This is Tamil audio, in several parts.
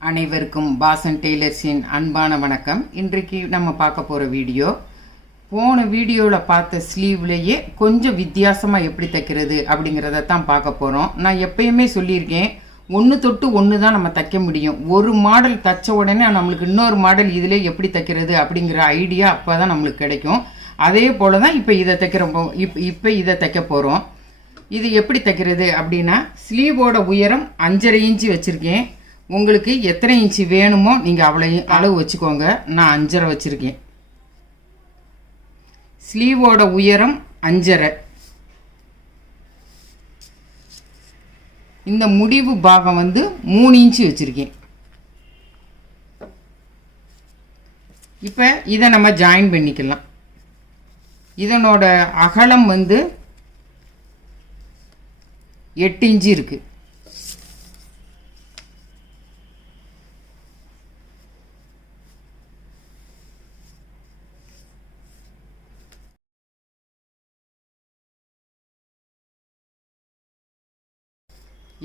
அனைவருக்கும் பாசன் டெய்லர்ஸின் அன்பான வணக்கம். இன்றைக்கு நம்ம பார்க்க போகிற வீடியோ, போன வீடியோவில் பார்த்த ஸ்லீவ்லேயே கொஞ்சம் வித்தியாசமாக எப்படி தைக்கிறது அப்படிங்கிறத தான் பார்க்க போகிறோம். நான் எப்பயுமே சொல்லியிருக்கேன், ஒன்று தொட்டு ஒன்று தான் நம்ம தைக்க முடியும். ஒரு மாடல் தைச்ச உடனே நம்மளுக்கு இன்னொரு மாடல் இதிலே எப்படி தைக்கிறது அப்படிங்கிற ஐடியா அப்போ தான் நம்மளுக்கு கிடைக்கும். அதே போல் தான் இப்போ இதை இப்போ இதை தைக்க போகிறோம். இது எப்படி தைக்கிறது அப்படின்னா, ஸ்லீவோட உயரம் 5.5 இன்ச்சு வச்சுருக்கேன். உங்களுக்கு எத்தனை இன்ச்சு வேணுமோ நீங்கள் அவ்வளோ அளவு வச்சுக்கோங்க. நான் 5.5 வச்சுருக்கேன். ஸ்லீவோட உயரம் 5.5. இந்த முடிவு பாகம் 3 இன்ச்சு வச்சுருக்கேன். இப்போ இதை நம்ம ஜாயின் பண்ணிக்கலாம். இதனோட அகலம் 8 இன்ச்சு இருக்குது.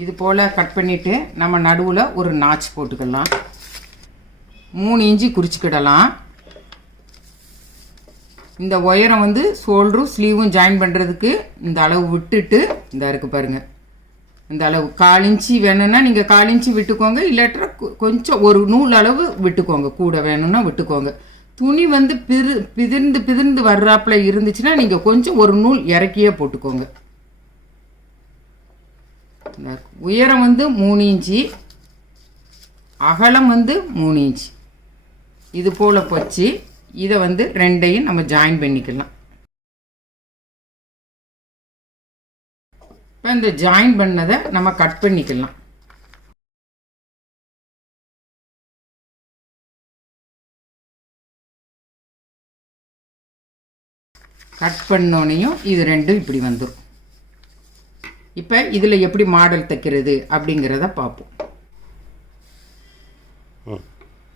இது போல் கட் பண்ணிவிட்டு நம்ம நடுவில் ஒரு நாச் போட்டுக்கலாம். 3 இன்ச்சு குறிச்சிக்கிடலாம். இந்த உயரம் ஷோல்டரும் ஸ்லீவும் ஜாயின் பண்ணுறதுக்கு இந்த அளவு விட்டுட்டு, இந்த இருக்குது பாருங்கள், இந்த அளவு 1/4 இன்ச்சு வேணும்னா நீங்கள் 1/4 இன்ச்சு விட்டுக்கோங்க. இல்லாட்டா கொஞ்சம் ஒரு நூல் அளவு விட்டுக்கோங்க, கூட வேணும்னா விட்டுக்கோங்க. துணி பிதிர்ந்து வர்றாப்புல இருந்துச்சுன்னா நீங்கள் கொஞ்சம் ஒரு நூல் இறக்கியே போட்டுக்கோங்க. உயரம் 3 இன்ச்சு, அகலம் 3 இன்ச்சு. இது போல் வச்சு இதை ரெண்டையும் நம்ம ஜாயின் பண்ணிக்கலாம். இப்போ இந்த ஜாயின் பண்ணதை நம்ம கட் பண்ணிக்கலாம். கட் பண்ணோனையும் இது ரெண்டும் இப்படி வந்துடும். இப்போ இதில் எப்படி மாடல் தைக்கிறது அப்படிங்கிறத பார்ப்போம்.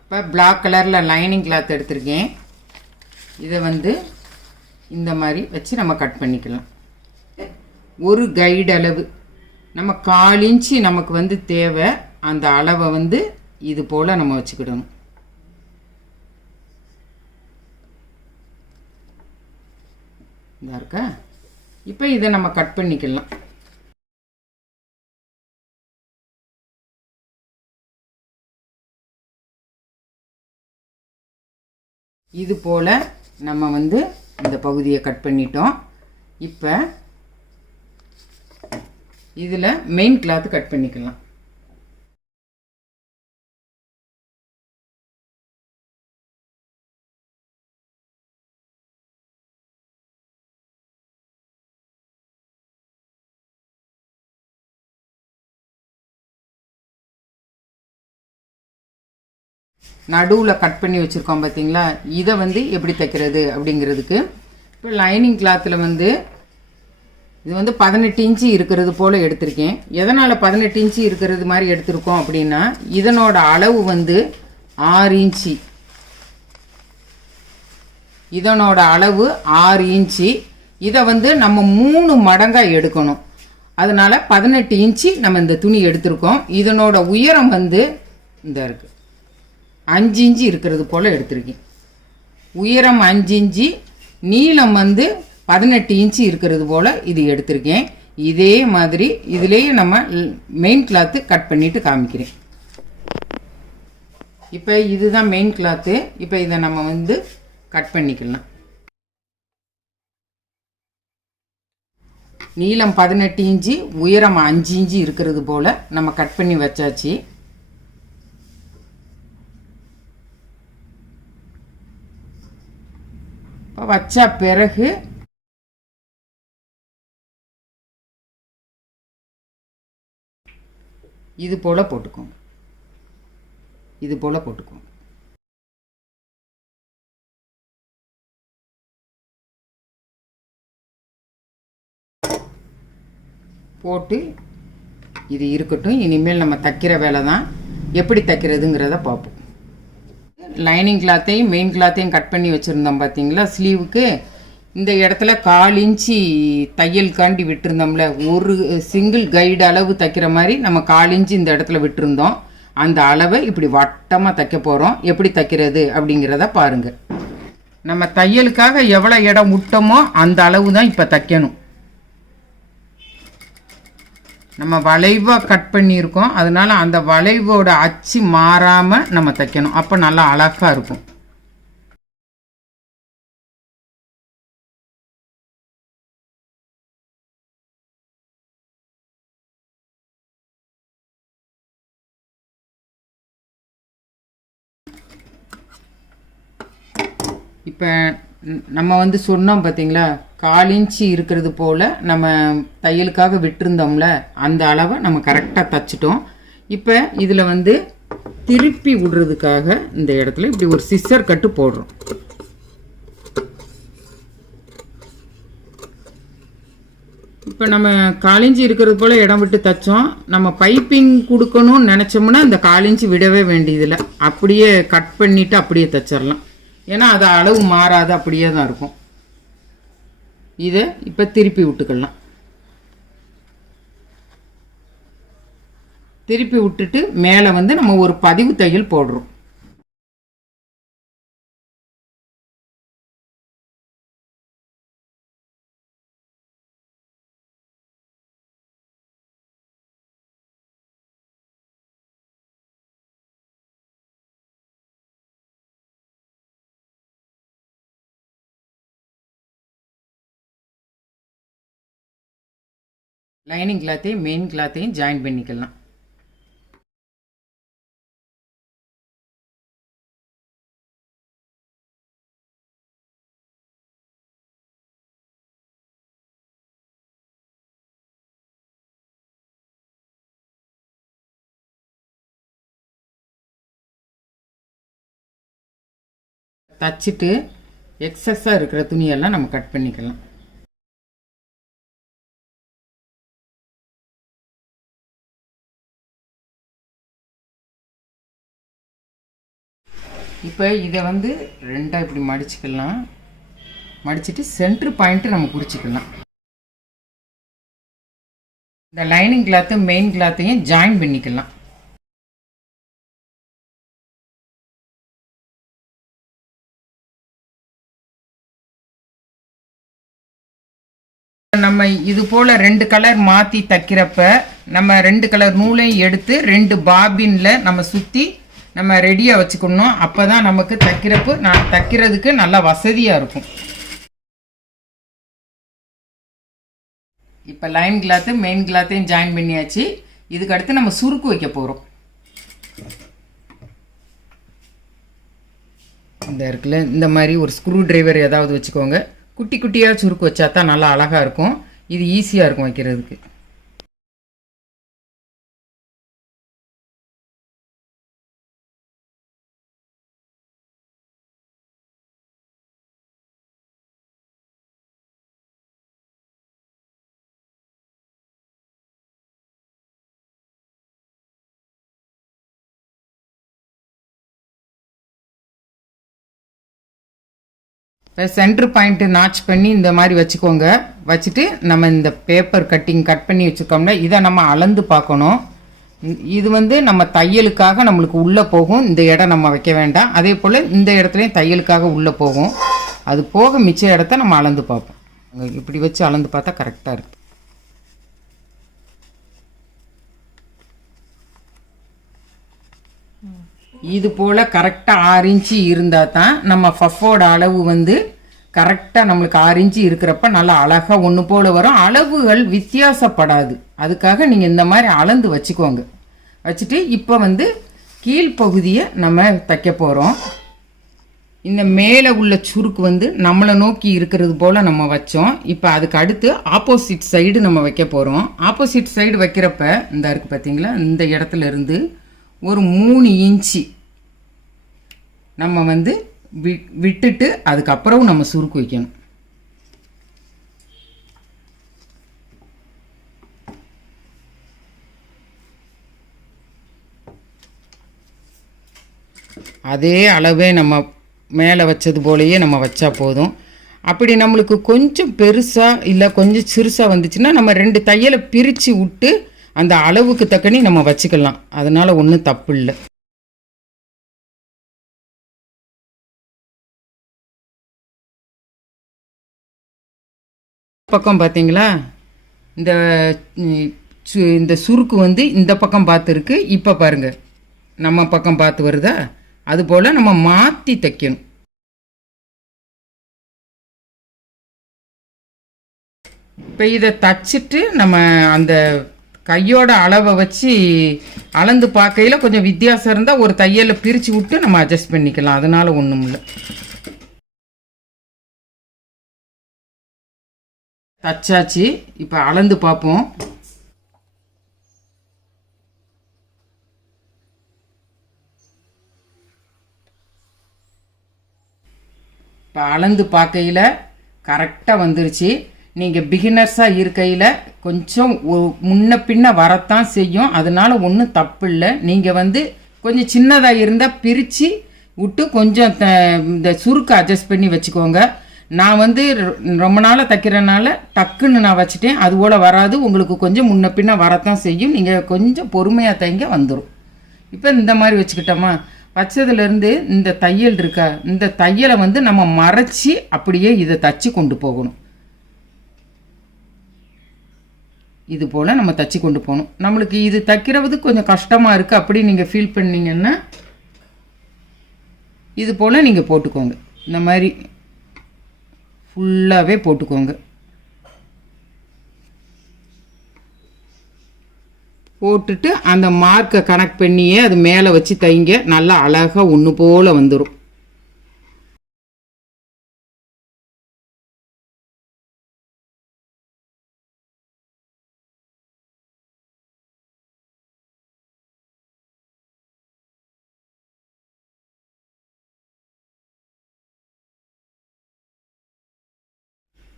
இப்போ பிளாக் கலரில் லைனிங் கிளாத் எடுத்திருக்கேன். இதை இந்த மாதிரி வச்சு நம்ம கட் பண்ணிக்கலாம். ஒரு கைடு அளவு, நம்ம 1/4 இன்ச்சு நமக்கு தேவை. அந்த அளவை இது போல் நம்ம வச்சுக்கிடணும். இதா இருக்கா? இப்போ இதை நம்ம கட் பண்ணிக்கலாம். இது போல் நம்ம இந்த பகுதியை கட் பண்ணிட்டோம். இப்போ இதில் மெயின் கிளாத் கட் பண்ணிக்கலாம். நடுவில் கட் பண்ணி வச்சுருக்கோம் பார்த்தீங்களா? இதை எப்படி தைக்கிறது அப்படிங்கிறதுக்கு, இப்போ லைனிங் கிளாத்தில் இது 18 இன்ச்சு இருக்கிறது போல் எடுத்திருக்கேன். எதனால் 18 இன்ச்சு இருக்கிறது மாதிரி எடுத்திருக்கோம் அப்படின்னா, இதனோட அளவு 6 இன்ச்சு. இதனோட அளவு 6 இன்ச்சு. இதை நம்ம 3 மடங்காக எடுக்கணும். அதனால் 18 இன்ச்சு நம்ம இந்த துணி எடுத்திருக்கோம். இதனோட உயரம் இந்த இருக்குது 5 இன்ச்சு இருக்கிறது போல் எடுத்திருக்கேன். உயரம் 5 இன்ச்சு, நீளம் 18 இன்ச்சு இருக்கிறது போல் இது எடுத்திருக்கேன். இதே மாதிரி இதிலேயே நம்ம மெயின் கிளாத்து கட் பண்ணிவிட்டு காமிக்கிறேன். இப்போ இதுதான் மெயின் கிளாத்து. இப்போ இதை நம்ம கட் பண்ணிக்கலாம். நீளம் 18 இன்ச்சு, உயரம் 5 இன்ச்சு இருக்கிறது போல் நம்ம கட் பண்ணி வச்சாச்சு. வச்ச பிறகு இது போல் போட்டுக்கோங்க. இது போல் போட்டுக்கோங்க. போட்டு இது இருக்கட்டும். இனிமேல் நம்ம தைக்கிற வேலை தான். எப்படி தைக்கிறதுங்கிறத பார்ப்போம். லைனிங் கிளாத்தையும் மெயின் கிளாத்தையும் கட் பண்ணி வச்சுருந்தோம் பார்த்தீங்களா? ஸ்லீவுக்கு இந்த இடத்துல 1/4 இன்ச்சு தையலுக்காண்டி விட்டுருந்தோம்ல, ஒரு சிங்கிள் கைடு அளவு தைக்கிற மாதிரி நம்ம 1/4 இன்ச்சு இந்த இடத்துல விட்டுருந்தோம். அந்த அளவை இப்படி வட்டமாக தைக்க போகிறோம். எப்படி தைக்கிறது அப்படிங்கிறத பாருங்கள். நம்ம தையலுக்காக எவ்வளோ இடம் விட்டோமோ அந்த அளவு தான் இப்போ தைக்கணும். நம்ம வளைவாக கட் பண்ணியிருக்கோம், அதனால் அந்த வளைவோட அச்சு மாறாமல் நம்ம தைக்கணும். அப்போ நல்லா அழகாக இருக்கும். இப்போ நம்ம வந்து சொன்னோம் பார்த்தீங்களா, 1/4 இன்ச்சு இருக்கிறது போல் நம்ம தையலுக்காக விட்டுருந்தோம்ல, அந்த அளவை நம்ம கரெக்டாக தைச்சிட்டோம். இப்போ இதில் வந்து திருப்பி விடுறதுக்காக இந்த இடத்துல இப்படி ஒரு சிஸ்ஸர் கட்டு போடுறோம். இப்போ நம்ம 1/4 இன்ச்சு இருக்கிறது போல் இடம் விட்டு தைச்சோம். நம்ம பைப்பிங் கொடுக்கணும்னு நினச்சோம்னா இந்த 1/4 இன்ச்சு விடவே வேண்டியதில்லை, அப்படியே கட் பண்ணிவிட்டு அப்படியே தைச்சிடலாம். ஏன்னா அது அளவு மாறாது, அப்படியே தான் இருக்கும். இதை இப்போ திருப்பி விட்டுக்கலாம். திருப்பி விட்டுட்டு மேலே வந்து நம்ம ஒரு பதிவு தையல் போடுறோம். லைனிங் கிளாத்தையும் மெயின் கிளாத்தையும் ஜாயின் பண்ணிக்கலாம். தச்சுட்டு எக்ஸஸாக இருக்கிற துணியெல்லாம் நம்ம கட் பண்ணிக்கலாம். இப்போ இதை வந்து ரெண்டாக இப்படி மடிச்சுக்கலாம். மடிச்சுட்டு சென்ட்ரு பாயிண்ட்டு நம்ம குறிச்சிக்கலாம். இந்த லைனிங் கிளாத்து மெயின் கிளாத்தையும் ஜாயின் பண்ணிக்கலாம். நம்ம இது போல் 2 கலர் மாற்றி தைக்கிறப்ப நம்ம 2 கலர் நூலையும் எடுத்து 2 பாபினில் நம்ம சுற்றி நம்ம ரெடியாக வச்சுக்கணும். அப்போ தான் நமக்கு தைக்கிறதுக்கு நல்லா வசதியாக இருக்கும். இப்போ லைன் கிளாத்து மெயின் கிளாத்தையும் ஜாயின் பண்ணியாச்சு. இதுக்கு அடுத்து நம்ம சுருக்கு வைக்க போகிறோம். இந்த இருக்குல்ல, இந்த மாதிரி ஒரு ஸ்க்ரூ டிரைவர் ஏதாவது வச்சுக்கோங்க. குட்டி குட்டியாக சுருக்கு வச்சா தான் நல்லா அழகாக இருக்கும். இது ஈஸியாக இருக்கும் வைக்கிறதுக்கு. இப்போ சென்ட்ரு பாயிண்ட்டு நாச் பண்ணி இந்த மாதிரி வச்சுக்கோங்க. வச்சுட்டு நம்ம இந்த பேப்பர் கட் பண்ணி வச்சுருக்கோம்னா இதை நம்ம அளந்து பார்க்கணும். இது வந்து நம்ம தையலுக்காக நம்மளுக்கு உள்ளே போகும். இந்த இடம் நம்ம வைக்க வேண்டாம். அதே போல் இந்த இடத்துலையும் தையலுக்காக உள்ளே போகும். அது போக மிச்ச இடத்த நம்ம அளந்து பார்ப்போம். இப்படி வச்சு அளந்து பார்த்தா கரெக்டாக இருக்குது. இது போல் கரெக்டாக 6 இன்ச்சு இருந்தால் தான் நம்ம பஃபோட அளவு வந்து கரெக்டாக நம்மளுக்கு 6 இன்ச்சு இருக்கிறப்ப நல்லா அழகாக ஒன்று போல் வரும். அளவுகள் வித்தியாசப்படாது. அதுக்காக நீங்கள் இந்த மாதிரி அளந்து வச்சுக்கோங்க. வச்சுட்டு இப்போ வந்து கீழ்ப்பகுதியை நம்ம தைக்க போகிறோம். இந்த மேலே உள்ள சுருக்கு வந்து நம்மளை நோக்கி இருக்கிறது போல் நம்ம வச்சோம். இப்போ அதுக்கு அடுத்து ஆப்போசிட் சைடு நம்ம வைக்க போகிறோம். ஆப்போசிட் சைடு வைக்கிறப்ப இந்த இருக்குது பார்த்தீங்களா, இந்த இடத்துல இருந்து ஒரு 3 இன்ச்சு நம்ம வந்து விட்டுட்டு அதுக்கப்புறம் நம்ம சுருக்கு வைக்கணும். அதே அளவே நம்ம மேலே வச்சது போலயே நம்ம வச்சா போதும். அப்படி நம்மளுக்கு கொஞ்சம் பெருசாக இல்லை கொஞ்சம் சிறுசாக வந்துச்சுன்னா நம்ம 2 தையலை பிரித்து விட்டு அந்த அளவுக்கு தக்கனி நம்ம வச்சுக்கலாம். அதனால் ஒன்றும் தப்பு இல்லை. பக்கம் பார்த்தீங்களா, இந்த இந்த சுருக்கு வந்து இந்த பக்கம் பார்த்துருக்கு. இப்போ பாருங்கள், நம்ம பக்கம் பார்த்து வருதா? அதுபோல் நம்ம மாற்றி தைக்கணும். இப்போ இதை தச்சுட்டு நம்ம அந்த கையோட அளவை வச்சு அளந்து பார்க்கையில் கொஞ்சம் வித்தியாசம் இருந்தால் ஒரு தையலை பிரித்து விட்டு நம்ம அட்ஜஸ்ட் பண்ணிக்கலாம். அதனால் ஒன்றும் இல்லை. தச்சாச்சு. இப்போ அளந்து பார்ப்போம். இப்போ அளந்து பார்க்கையில் கரெக்டாக வந்துருச்சு. நீங்கள் பிகினர்ஸாக இருக்கையில் கொஞ்சம் முன்ன பின்ன வரத்தான் செய்யும். அதனால் ஒன்றும் தப்பு இல்லை. நீங்கள் வந்து கொஞ்சம் சின்னதாக இருந்தால் பிரித்து விட்டு கொஞ்சம் இந்த சுருக்கு அட்ஜஸ்ட் பண்ணி வச்சுக்கோங்க. நான் வந்து ரொம்ப நாளாக தைக்கிறனால டக்குன்னு நான் வச்சுட்டேன். அதுபோல் வராது. உங்களுக்கு கொஞ்சம் முன்ன பின்ன வரத்தான் செய்யும். நீங்கள் கொஞ்சம் பொறுமையாக தைங்க வந்துடும். இப்போ இந்த மாதிரி வச்சுக்கிட்டோமா, வச்சதுலேருந்து இந்த தையல் இருக்கா, இந்த தையலை வந்து நம்ம மறைச்சி அப்படியே இதை தச்சு கொண்டு போகணும். இது போல் நம்ம தச்சு கொண்டு போகணும். நம்மளுக்கு இது தைக்கிறது கொஞ்சம் கஷ்டமாக இருக்குது அப்படி நீங்கள் ஃபீல் பண்ணிங்கன்னா இது போல் நீங்கள் போட்டுக்கோங்க. இந்த மாதிரி ஃபுல்லாகவே போட்டுக்கோங்க. போட்டுட்டு அந்த மார்க்கை கனெக்ட் பண்ணியே அது மேலே வச்சு தைங்க. நல்லா அழகாக ஒன்று போல் வந்துடும்.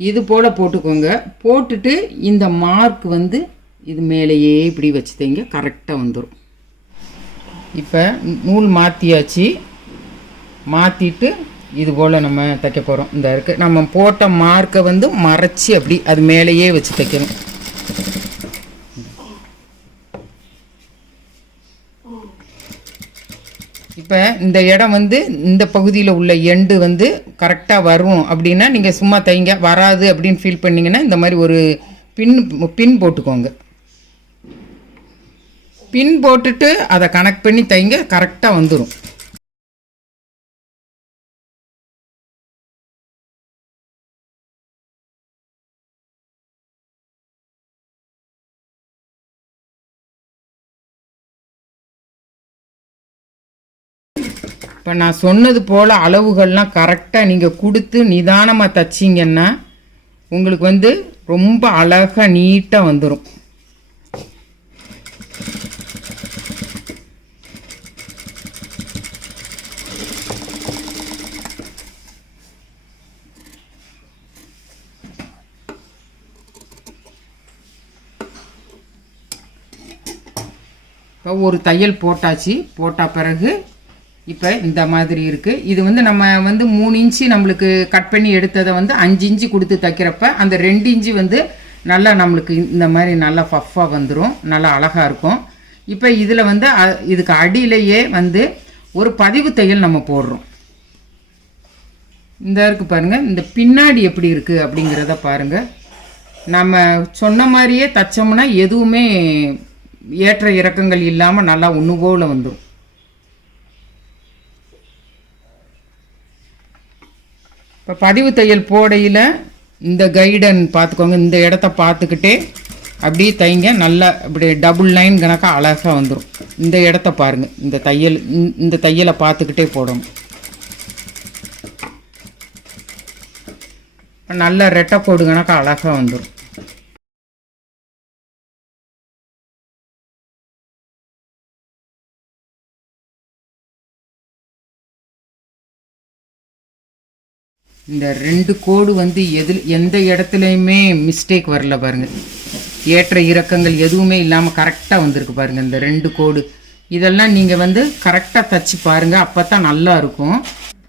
இது போல் போட்டுக்கோங்க. போட்டுட்டு இந்த மார்க் வந்து இது மேலேயே இப்படி வச்சு தைங்க. கரெக்டாக வந்துடும். இப்போ நூல் மாற்றியாச்சு. மாற்றிட்டு இது போல் நம்ம தைக்க போகிறோம். இந்த இருக்குது நம்ம போட்ட மார்க்கை வந்து மறைச்சி அப்படி அது மேலேயே வச்சு தைக்கணும். இப்போ இந்த இடம் வந்து இந்த பகுதியில் உள்ள எண்டு வந்து கரெக்டாக வரும் அப்படின்னா நீங்கள் சும்மா தைங்க. வராது அப்படின்னு ஃபீல் பண்ணிங்கன்னா இந்த மாதிரி ஒரு பின் போட்டுக்கோங்க. பின் போட்டுட்டு அதை கனெக்ட் பண்ணி தைங்க. கரெக்டாக வந்துடும். இப்போ நான் சொன்னது போல் அளவுகள்லாம் கரெக்டாக நீங்கள் கொடுத்து நிதானமாக தைச்சிங்கன்னா உங்களுக்கு வந்து ரொம்ப அழகாக நீட்டாக வந்துடும். ஒரு தையல் போட்டாச்சு. போட்ட பிறகு இப்போ இந்த மாதிரி இருக்குது. இது வந்து நம்ம வந்து 3 இன்ச்சு நம்மளுக்கு கட் பண்ணி எடுத்ததை வந்து 5 இன்ச்சு கொடுத்து தைக்கிறப்ப அந்த 2 இன்ச்சு வந்து நல்லா நம்மளுக்கு இந்த மாதிரி நல்லா பஃப்பாக வந்துடும். நல்லா அழகாக இருக்கும். இப்போ இதில் வந்து இதுக்கு அடியிலேயே வந்து ஒரு பதிவு தையல் நம்ம போடுறோம். இந்த இருக்குது பாருங்கள். இந்த பின்னாடி எப்படி இருக்குது அப்படிங்கிறத பாருங்கள். நம்ம சொன்ன மாதிரியே தைச்சோம்னா எதுவுமே ஏற்ற இறக்கங்கள் இல்லாமல் நல்லா ஒன்று போல் வந்துடும். இப்போ பதிவு தையல் போடையில் இந்த கைடன் பார்த்துக்கோங்க. இந்த இடத்த பார்த்துக்கிட்டே அப்படியே தைங்க. நல்லா அப்படி டபுள் லைன் கணக்காக அழகாக வந்துடும். இந்த இடத்த பாருங்கள். இந்த தையலை பார்த்துக்கிட்டே போடணும். நல்லா ரெட்டைக்கோடு கணக்காக அழகாக வந்துடும். இந்த 2 கோடு வந்து எந்த இடத்துலையுமே மிஸ்டேக் வரல பாருங்கள். ஏற்ற இறக்கங்கள் எதுவுமே இல்லாமல் கரெக்டாக வந்திருக்கு பாருங்கள். இந்த 2 கோடு இதெல்லாம் நீங்கள் வந்து கரெக்டாக தைச்சி பாருங்கள். அப்போ தான் நல்லா இருக்கும்.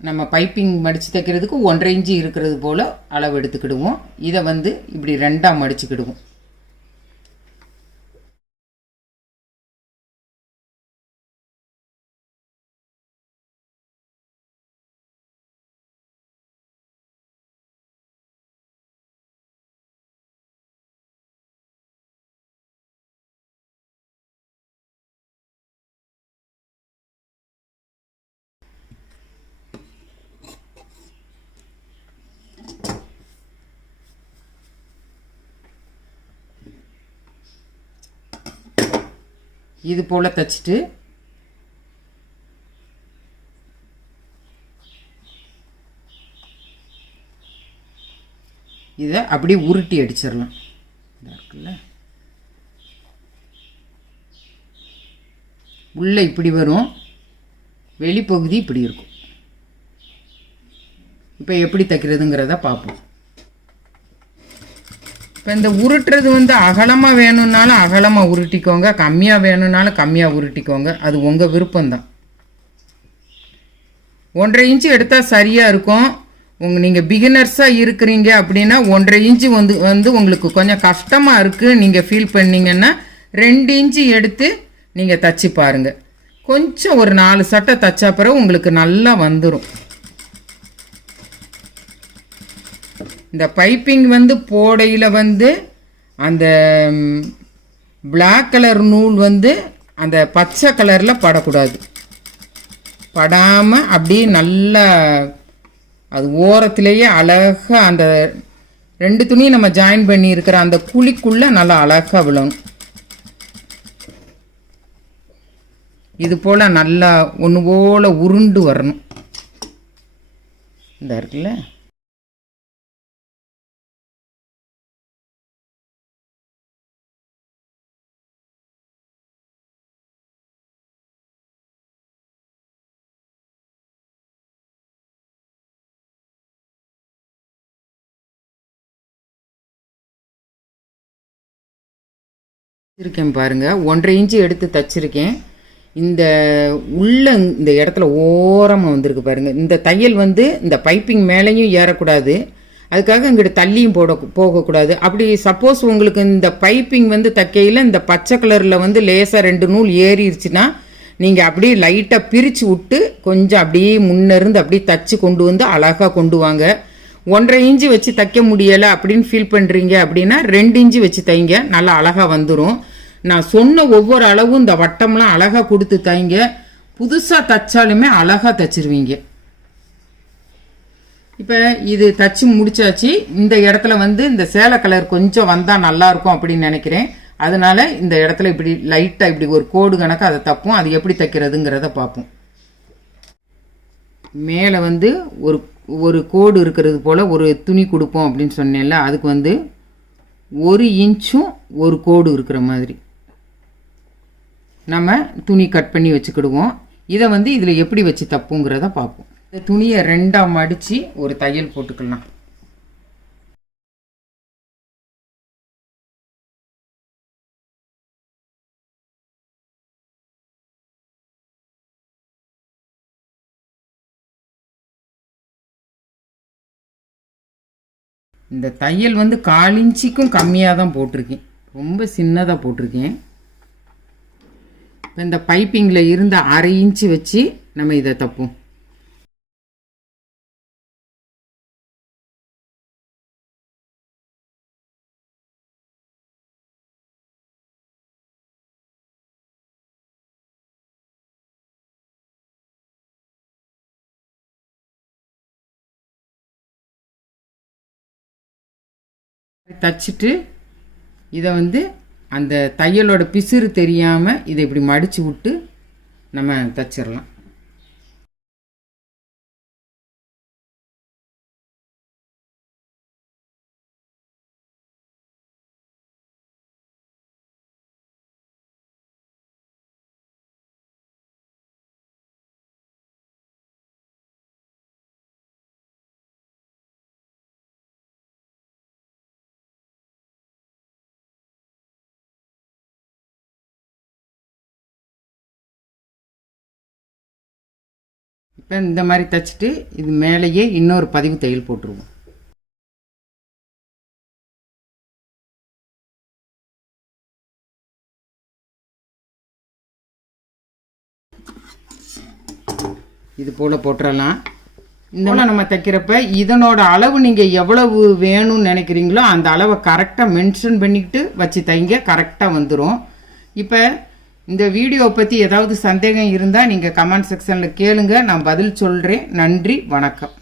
நம்ம பைப்பிங் மடித்து தைக்கிறதுக்கு 1.5 இன்ச்சு இருக்கிறது போல் அளவு எடுத்துக்கிடுவோம். இதை வந்து இப்படி 2ஆக மடிச்சுக்கிடுவோம். இது போல் தைச்சிட்டு இதை அப்படியே உருட்டி அடிச்சிடலாம். இருக்குல்ல, உள்ளே இப்படி வரும், வெளிப்பகுதி இப்படி இருக்கும். இப்போ எப்படி தைக்கிறதுங்கிறத பார்ப்போம். இப்போ இந்த உருட்டுறது வந்து அகலமாக வேணும்னாலும் அகலமாக உருட்டிக்கோங்க, கம்மியாக வேணும்னாலும் கம்மியாக உருட்டிக்கோங்க. அது உங்கள் விருப்பம்தான். 1.5 இன்ச்சு எடுத்தால் சரியாக இருக்கும். நீங்கள் பிகினர்ஸாக இருக்கிறீங்க அப்படின்னா 1.5 இன்ச்சு வந்து உங்களுக்கு கொஞ்சம் கஷ்டமாக இருக்குது நீங்கள் ஃபீல் பண்ணிங்கன்னா 2 இன்ச்சு எடுத்து நீங்கள் தச்சு பாருங்கள். கொஞ்சம் ஒரு 4 சட்டை தச்சா பிறகு உங்களுக்கு நல்லா வந்துடும். இந்த பைப்பிங் வந்து போடையில் வந்து அந்த பிளாக் கலர் நூல் வந்து அந்த பச்சை கலரில் படக்கூடாது. படாமல் அப்படியே நல்லா அது ஓரத்திலேயே அழகாக அந்த 2 துணியும் நம்ம ஜாயின் பண்ணி இருக்கிற அந்த குழிக்குள்ளே நல்லா அழகாக விழணும். இது போல் நல்லா ஒன்று போல் உருண்டு வரணும். இந்த இருக்குல்ல, இருக்கேன் பாருங்கள். 1.5 இன்ச்சு எடுத்து தச்சிருக்கேன். இந்த உள்ள இந்த இடத்துல ஓரமாக வந்திருக்கு பாருங்கள். இந்த தையல் வந்து இந்த பைப்பிங் மேலேயும் ஏறக்கூடாது, அதுக்காக இங்கிட்ட தள்ளியும் போகக்கூடாது. அப்படி சப்போஸ் உங்களுக்கு இந்த பைப்பிங் வந்து தைக்கையில் இந்த பச்சை கலரில் வந்து லேசாக 2 நூல் ஏறிடுச்சுன்னா நீங்கள் அப்படியே லைட்டாக பிரித்து விட்டு கொஞ்சம் அப்படியே முன்னிருந்து அப்படியே தச்சு கொண்டு வந்து அழகாக கொண்டு வாங்க. 1.5 இன்ச்சு வச்சு தைக்க முடியலை அப்படின்னு ஃபீல் பண்ணுறீங்க அப்படின்னா 2 இன்ச்சு வச்சு தைங்க, நல்லா அழகாக வந்துடும். நான் சொன்ன ஒவ்வொரு அளவும் இந்த வட்டம்லாம் அழகாக கொடுத்து தைங்க. புதுசாக தைச்சாலுமே அழகாக தைச்சிருவீங்க. இப்போ இது தச்சு முடிச்சாச்சு. இந்த இடத்துல வந்து இந்த சேலை கலர் கொஞ்சம் வந்தால் நல்லாயிருக்கும் அப்படின்னு நினைக்கிறேன். அதனால இந்த இடத்துல இப்படி லைட்டாக இப்படி ஒரு கோடு கணக்கு அதை தப்போம். அது எப்படி தைக்கிறதுங்கிறத பார்ப்போம். மேலே வந்து ஒரு கோடு இருக்கிறது போல் ஒரு துணி கொடுப்போம் அப்படின்னு சொன்னேன்ல, அதுக்கு வந்து 1 இன்ச்சும் ஒரு கோடு இருக்கிற மாதிரி நம்ம துணி கட் பண்ணி வச்சுக்கிடுவோம். இதை வந்து இதில் எப்படி வச்சு தப்புங்கிறத பார்ப்போம். இந்த துணியை 2ஆக மடித்து ஒரு தையல் போட்டுக்கலாம். இந்த தையல் வந்து 1/4 இன்ச்சுக்கும் கம்மியாக தான் போட்டிருக்கேன், ரொம்ப சின்னதாக போட்டிருக்கேன். இப்போ இந்த பைப்பிங்கில் இருந்த 1/2 இன்ச்சு வச்சு நம்ம இதை தப்போம். தச்சுட்டு இதை வந்து அந்த தையலோட பிசுறு தெரியாமல் இதை இப்படி மடித்து விட்டு நம்ம தச்சிடலாம். இப்போ இந்த மாதிரி தைச்சிட்டு இது மேலேயே இன்னொரு பதிவு தையல் போட்டுருவோம். இது போல் போட்டுடலாம். இந்த மாதிரி நம்ம தைக்கிறப்ப இதனோட அளவு நீங்கள் எவ்வளவு வேணும்னு நினைக்கிறீங்களோ அந்த அளவை கரெக்டாக மென்ஷன் பண்ணிக்கிட்டு வச்சு தைங்க, கரெக்டாக வந்துடும். இப்போ இந்த வீடியோவை பற்றி ஏதாவது சந்தேகம் இருந்தால் நீங்கள் கமெண்ட் செக்ஷனில் கேளுங்க, நான் பதில் சொல்கிறேன். நன்றி, வணக்கம்.